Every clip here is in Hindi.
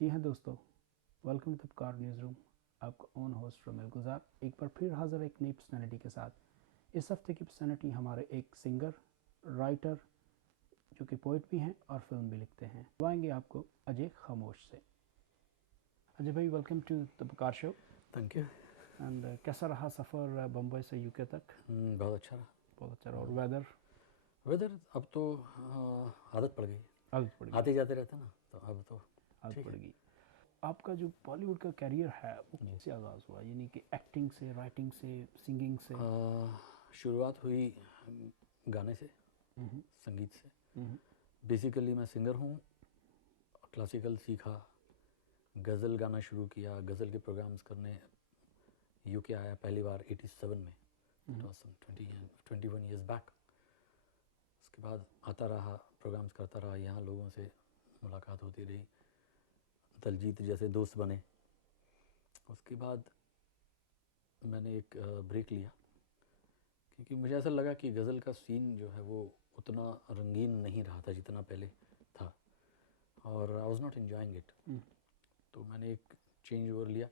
जी हाँ दोस्तों, welcome to car news room. आपका ओन होस्ट रोमेल गुजार एक बार फिर हाजिर एक नई पर्सनैलिटी के साथ। इस हफ्ते की पर्सनैलिटी हमारे एक सिंगर, राइटर जो कि पोइट भी हैं और फिल्म भी लिखते हैं। बुलाएंगे आपको अजय खामोश से। अजय भाई, welcome to the Bakar show. Thank you. And कैसा रहा सफ़र बम्बई से यूके तक? बहुत अच्छा रहा। बहुत अच्छा रहा। और वेदर? वेदर अब तो आदत पड़ गई, आदत पड़ गई। आते जाते रहते ना, तो अब तो आदत ठीक पड़ है। गई। आपका जो बॉलीवुड का करियर है वो जी। कैसे आगाज़ हुआ, यानी कि एक्टिंग से, राइटिंग से, सिंगिंग से? शुरुआत हुई गाने से, हम्म, संगीत से। हम्म, बेसिकली मैं सिंगर हूँ, क्लासिकल सीखा, गज़ल गाना शुरू किया, गज़ल के प्रोग्राम्स करने यूके आया पहली बार 87 में। It was some 21 years back. उसके बाद आता रहा, प्रोग्राम्स करता रहा, यहाँ लोगों से मुलाकात होती रही, दलजीत जैसे दोस्त बने। उसके बाद मैंने एक ब्रेक लिया क्योंकि मुझे ऐसा लगा कि गज़ल का सीन जो है वो उतना रंगीन नहीं रहा था जितना पहले था, और I was not enjoying it. तो मैंने एक चेंज ओवर लिया,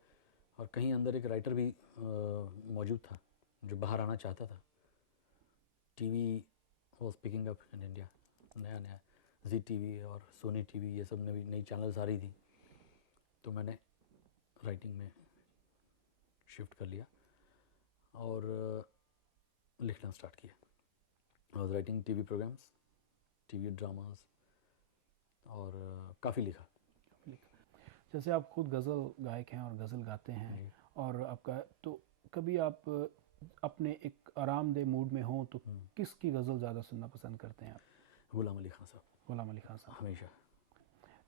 और कहीं अंदर एक राइटर भी मौजूद था जो बाहर आना चाहता था। TV was picking up in India, नया नया जी टीवी और सोनी टीवी, ये सब नई चैनल्स आ रही थी। तो मैंने राइटिंग में शिफ्ट कर लिया और लिखना स्टार्ट किया। I was writing TV programmes, TV dramas, और काफ़ी लिखा। जैसे आप खुद गज़ल गायक हैं और गज़ल गाते हैं, और आपका तो कभी आप अपने एक आरामदेह मूड में हो तो किसकी गज़ल ज़्यादा सुनना पसंद करते हैं आप? गुलाम अली खान साहब। गुलाम अली खान साहब। हमेशा।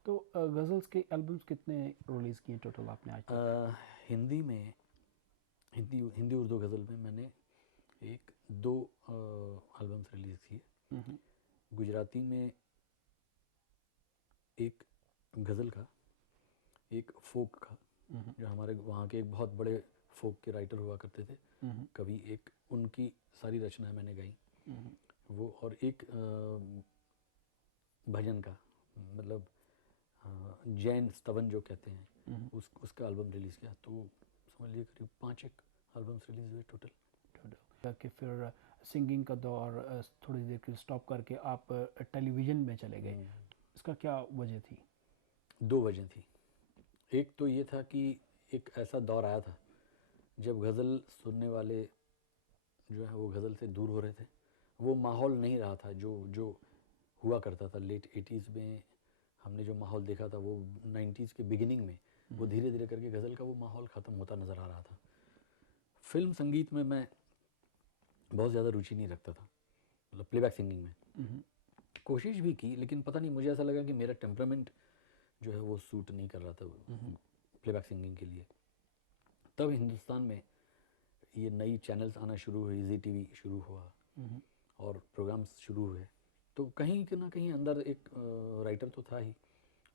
तो गज़ल्स के एल्बम्स कितने रिलीज़ किए टोटल आपने आज तक? हिंदी में, हिंदी उर्दू गज़ल में मैंने एक दो एल्बम्स रिलीज़ किए। गुजराती में एक गज़ल का, एक फोक का, जो हमारे वहाँ के एक बहुत बड़े फोक के राइटर हुआ करते थे, कवि, एक उनकी सारी रचनाएं मैंने गाई वो, और एक भजन का, मतलब जैन स्तवन जो कहते हैं, उसका एल्बम रिलीज़ किया। तो समझ लीजिए करीब 5 एक एल्बम्स रिलीज़ हुए टोटल। कि फिर सिंगिंग का दौर थोड़ी देर के स्टॉप करके आप टेलीविज़न में चले गए, इसका क्या वजह थी? 2 वजह थी। एक तो ये था कि एक ऐसा दौर आया था जब गज़ल सुनने वाले जो है वो गज़ल से दूर हो रहे थे। वो माहौल नहीं रहा था जो जो हुआ करता था लेट 80s में। हमने जो माहौल देखा था वो 90s के बिगिनिंग में, वो धीरे धीरे करके गज़ल का वो माहौल ख़त्म होता नज़र आ रहा था। फिल्म संगीत में मैं बहुत ज़्यादा रुचि नहीं रखता था, मतलब प्लेबैक सिंगिंग में कोशिश भी की, लेकिन पता नहीं, मुझे ऐसा लगा कि मेरा टेम्परामेंट जो है वो सूट नहीं कर रहा था प्लेबैक सिंगिंग के लिए। तब हिंदुस्तान में ये नई चैनल्स आना शुरू हुई, जी टीवी शुरू हुआ और प्रोग्राम्स शुरू हुए। तो कहीं ना कहीं अंदर एक राइटर तो था ही।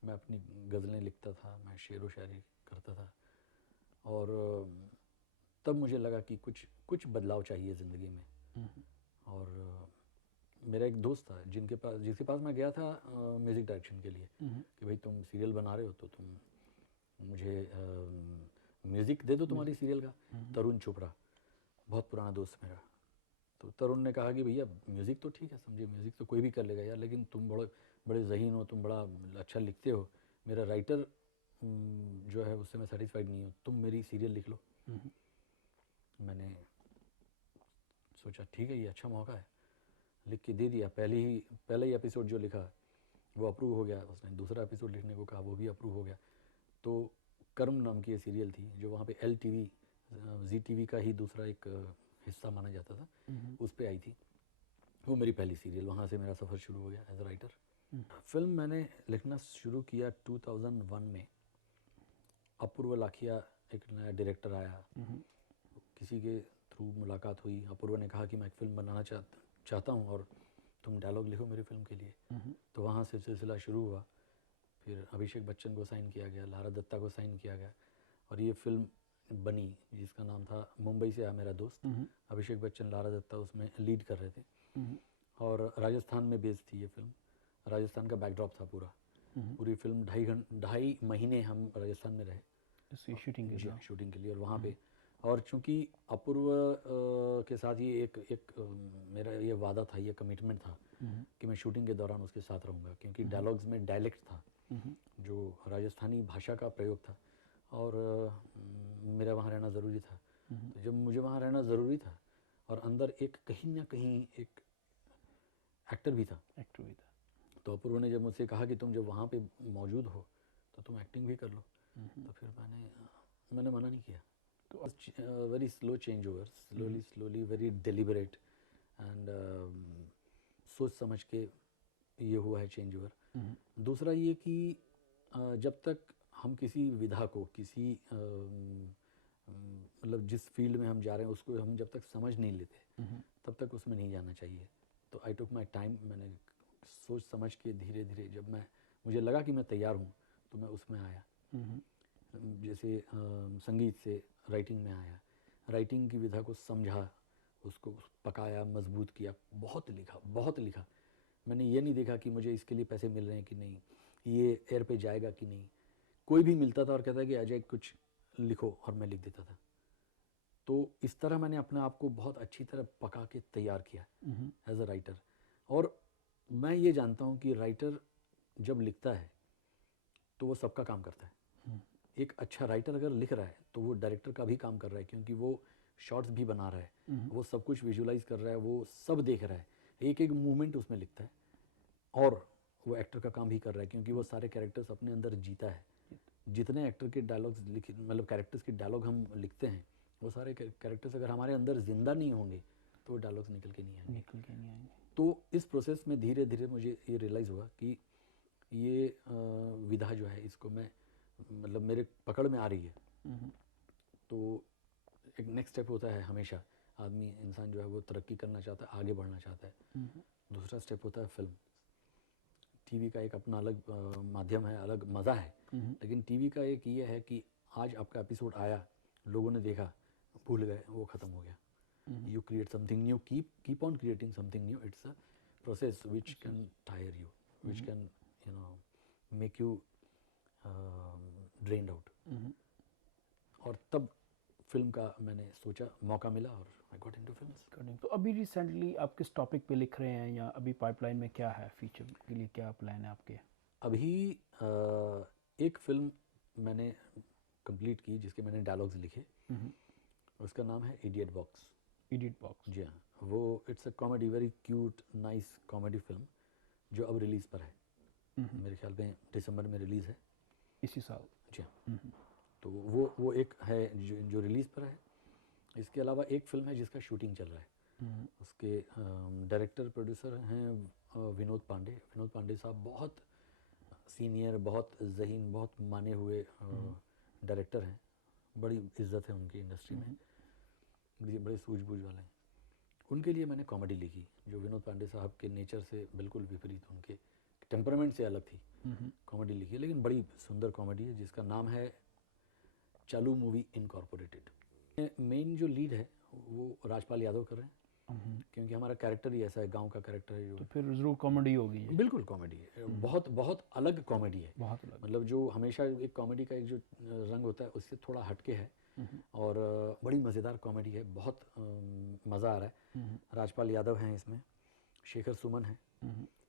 मैं अपनी गज़लें लिखता था, मैं शेर व शायरी करता था, और तब मुझे लगा कि कुछ बदलाव चाहिए ज़िंदगी में। और मेरा एक दोस्त था जिसके पास मैं गया था म्यूज़िक डायरेक्शन के लिए, कि भाई तुम सीरियल बना रहे हो तो तुम मुझे म्यूज़िक दे दो तुम्हारी सीरियल का। तरुण चोपड़ा, बहुत पुराना दोस्त मेरा। तो तरुण ने कहा कि भैया म्यूज़िक तो ठीक है, समझिए म्यूज़िक तो कोई भी कर लेगा यार, लेकिन तुम बड़े ज़हीन हो, तुम बड़ा अच्छा लिखते हो, मेरा राइटर जो है उससे मैं सेटिस्फाइड नहीं हूँ, तुम मेरी सीरियल लिख लो। मैंने सोचा ठीक है, ये अच्छा मौका है, लिख के दे दिया। पहला ही एपिसोड जो लिखा वो अप्रूव हो गया। उसने दूसरा एपिसोड लिखने को कहा, वो भी अप्रूव हो गया। तो कर्म नाम की ये सीरियल थी जो वहाँ पे एल टीवी, जी टीवी का ही दूसरा एक हिस्सा माना जाता था, उस पर आई थी। वो मेरी पहली सीरियल, वहाँ से मेरा सफ़र शुरू हो गया एज अ राइटर। फिल्म मैंने लिखना शुरू किया 2001 में। अपूर्व लाखिया एक नया डायरेक्टर आया, किसी के थ्रू मुलाकात हुई। अपूर्व ने कहा कि मैं एक फ़िल्म बनाना चाहता हूँ और तुम डायलॉग लिखो मेरी फ़िल्म के लिए। तो वहाँ से सिलसिला शुरू हुआ। फिर अभिषेक बच्चन को साइन किया गया, लारा दत्ता को साइन किया गया, और ये फिल्म बनी जिसका नाम था मुंबई से आया मेरा दोस्त। अभिषेक बच्चन, लारा दत्ता उसमें लीड कर रहे थे, और राजस्थान में बेस्ड थी ये फिल्म। राजस्थान का बैकड्रॉप था पूरा। पूरी फिल्म 2.5 महीने हम राजस्थान में रहे इसकी शूटिंग के जी लिए। शूटिंग के लिए। और वहाँ पे और चूंकि अपूर्व के साथ ये एक मेरा ये वादा था, ये कमिटमेंट था कि मैं शूटिंग के दौरान उसके साथ रहूँगा, क्योंकि डायलॉग्स में डायलेक्ट था जो राजस्थानी भाषा का प्रयोग था, और मेरा वहाँ रहना ज़रूरी था। तो जब मुझे वहाँ रहना ज़रूरी था और अंदर एक कहीं ना कहीं एक एक्टर भी था, तो अपूर्व ने जब मुझसे कहा कि तुम जब वहाँ पे मौजूद हो तो तुम एक्टिंग भी कर लो, तो फिर मैंने मना नहीं किया। तो very slow change over, slowly very deliberate and सोच समझ के ये हुआ है चेंज ओवर। दूसरा ये कि जब तक हम किसी विधा को, किसी मतलब जिस फील्ड में हम जा रहे हैं उसको हम जब तक समझ नहीं लेते तब तक उसमें नहीं जाना चाहिए। तो आई टुक माई टाइम, मैंने सोच समझ के धीरे धीरे जब मुझे लगा कि मैं तैयार हूँ तो मैं उसमें आया। जैसे संगीत से राइटिंग में आया, राइटिंग की विधा को समझा, उसको पकाया, मजबूत किया, बहुत लिखा। मैंने ये नहीं देखा कि मुझे इसके लिए पैसे मिल रहे हैं कि नहीं, ये एयर पे जाएगा कि नहीं। कोई भी मिलता था और कहता कि अजय कुछ लिखो, और मैं लिख देता था। तो इस तरह मैंने अपने आप को बहुत अच्छी तरह पका के तैयार किया एज अ राइटर। और मैं ये जानता हूँ कि राइटर जब लिखता है तो वो सबका काम करता है। एक अच्छा राइटर अगर लिख रहा है तो वो डायरेक्टर का भी काम कर रहा है, क्योंकि वो शॉट्स भी बना रहा है, वो सब कुछ विजुलाइज कर रहा है, वो सब देख रहा है, एक एक मूवमेंट उसमें लिखता है। और वो एक्टर का काम भी कर रहा है, क्योंकि वो सारे कैरेक्टर्स अपने अंदर जीता है। जितने एक्टर के डायलॉग्स लिखे, मतलब कैरेक्टर्स के डायलॉग हम लिखते हैं, वो सारे कैरेक्टर्स अगर हमारे अंदर जिंदा नहीं होंगे तो वो डायलॉग्स निकल के नहीं आएंगे। तो इस प्रोसेस में धीरे धीरे मुझे ये रियलाइज़ हुआ कि ये विधा जो है इसको मैं, मतलब मेरे पकड़ में आ रही है। तो एक नेक्स्ट स्टेप होता है, हमेशा आदमी, इंसान जो है वो तरक्की करना चाहता है, आगे बढ़ना चाहता है। दूसरा स्टेप होता है फिल्म। टीवी का एक अपना अलग माध्यम है, अलग मज़ा है, लेकिन टीवी का एक ये है कि आज आपका एपिसोड आया, लोगों ने देखा, भूल गए, वो ख़त्म हो गया। You create something new, keep on creating something new. It's a process which can tire you, which can make you drained out. और तब फिल्म का मैंने सोचा, मौका मिला और I got into films. तो अभी रिसेंटली आप किस टॉपिक पे लिख रहे हैं, या अभी पाइपलाइन में क्या है, फ्यूचर के लिए क्या प्लान है आपके? अभी एक फिल्म मैंने कंप्लीट की जिसके मैंने डायलॉग्स लिखे, उसका नाम है इडियट बॉक्स। जी हाँ, वो it's a comedy, very cute nice comedy film जो अब रिलीज़ पर है। मेरे ख्याल में दिसंबर में रिलीज़ है इसी साल। जी हाँ। तो वो एक है जो रिलीज़ पर है। इसके अलावा एक फिल्म है जिसका शूटिंग चल रहा है। उसके डायरेक्टर प्रोड्यूसर हैं विनोद पांडे साहब, बहुत सीनियर, बहुत ज़हीन, बहुत माने हुए डायरेक्टर हैं। बड़ी इज्जत है उनकी इंडस्ट्री में, बड़े सूझबूझ वाले हैं। उनके लिए मैंने कॉमेडी लिखी जो विनोद पांडे साहब के नेचर से बिल्कुल विपरीत, उनके टेम्परामेंट से अलग थी। कॉमेडी लिखी, लेकिन बड़ी सुंदर कॉमेडी है जिसका नाम है चालू मूवी इनकॉर्पोरेटेड। मेन जो लीड है वो राजपाल यादव कर रहे हैं, क्योंकि हमारा कैरेक्टर ही ऐसा है, गांव का कैरेक्टर है जो, तो फिर जरूर कॉमेडी होगी। बिल्कुल कॉमेडी है, बहुत बहुत अलग कॉमेडी है, बहुत अलग। मतलब जो हमेशा एक कॉमेडी का एक जो रंग होता है उससे थोड़ा हटके है, और बड़ी मज़ेदार कॉमेडी है, बहुत मज़ा आ रहा है। राजपाल यादव हैं इसमें, शेखर सुमन है,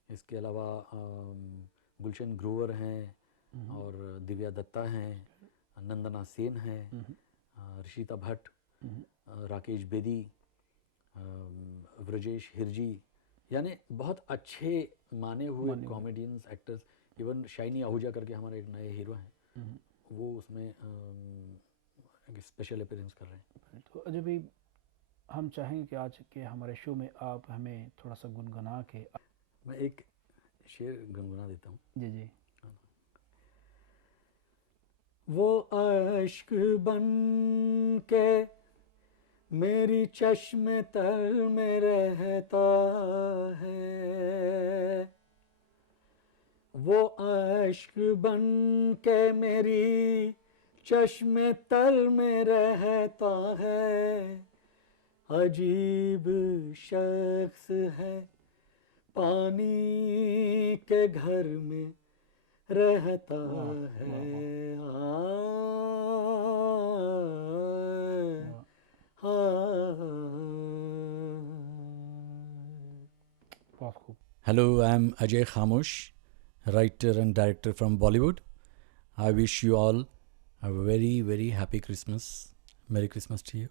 इसके अलावा गुलशन ग्रोवर हैं, और दिव्या दत्ता हैं, नंदना सेन हैं, ऋषिता भट्ट, राकेश बेदी, व्रजेश हिरजी, यानी बहुत अच्छे माने हुए comedians, actors. Even shiny Ahuja करके हमारे एक नए हीरो हैं, वो उसमें एक स्पेशल अपीयरेंस कर रहे हैं। तो अजय भाई, हम चाहेंगे कि आज के हमारे शो में आप हमें थोड़ा सा गुनगुना के, मैं एक शेर गुनगुना देता हूँ। जी जी। वो अश्क बन के मेरी चश्मे तर में रहता है, वो अश्क बन के मेरी चश्मे तर में रहता है, अजीब शख्स है पानी के घर में रहता वाह, है। वाह, हाँ, वाह, हाँ। बहुत खूब। Hello, I am Ajay Khamosh, writer and director from Bollywood. I wish you all a very, very happy Christmas. Merry Christmas to you.